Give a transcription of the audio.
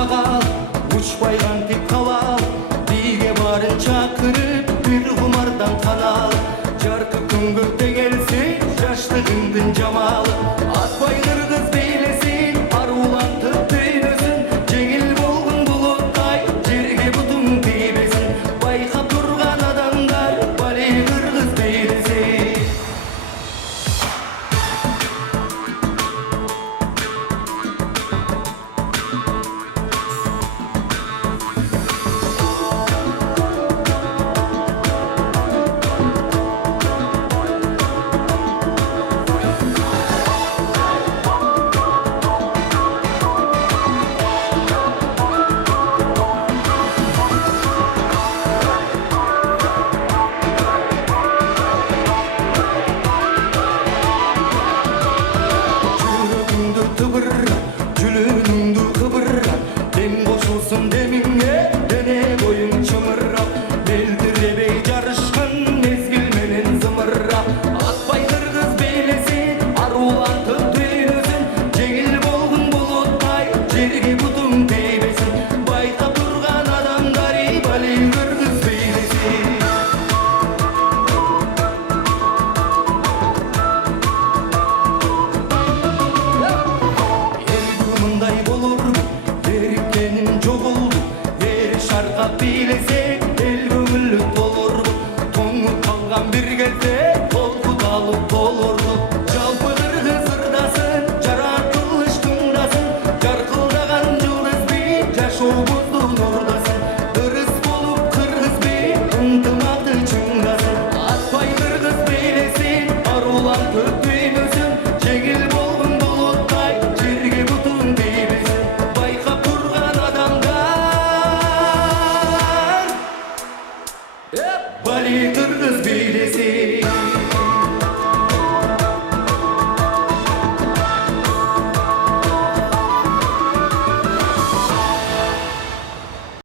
kakal, uçpay kantip kalal, biге bарын çakırıp bir kumardan kanal. Жаркы күнгөтө келсин жаштыгыңдын жамалы, атпай кыргыз бийлесин арулантып түйнөсүн. Жеңил болгон булуттай жерге бутуң тийбесин, байкап турган адамдар бали кыргыз бийлесин. Gülünündü kıvırra, dem koşulsun demine, dene boyun çımırra. Beldirebe jarışkın mezgil menen zımırra. Atpay kırgız beylesin, arulantып tüynösün. Жеңил болгон булуттай, жерге бутуң тийбесин, байкап турган адамдар бали кыргыз бейлесин. Мындай болурду, эриккеним жок болду. Эр шаркап бийлесек, эл көңүлү толурду. Тоңуп калган бир кезде, толкуталып толурду. Жалпы кыргыз ырдасын, жаратылыш тыңдасын. Жаркылдаган жылдыз би, жашообуздун ордасын. Ырыс болуп кыргыз би, ынтымакты чыңдасын. Атпай кыргыз бийлесин, арулантып түйнөсүн. Жеңил болгон булуттай, жерге бутуң тийбесин, байкап турган адамдар бали кыргыз бийлесин.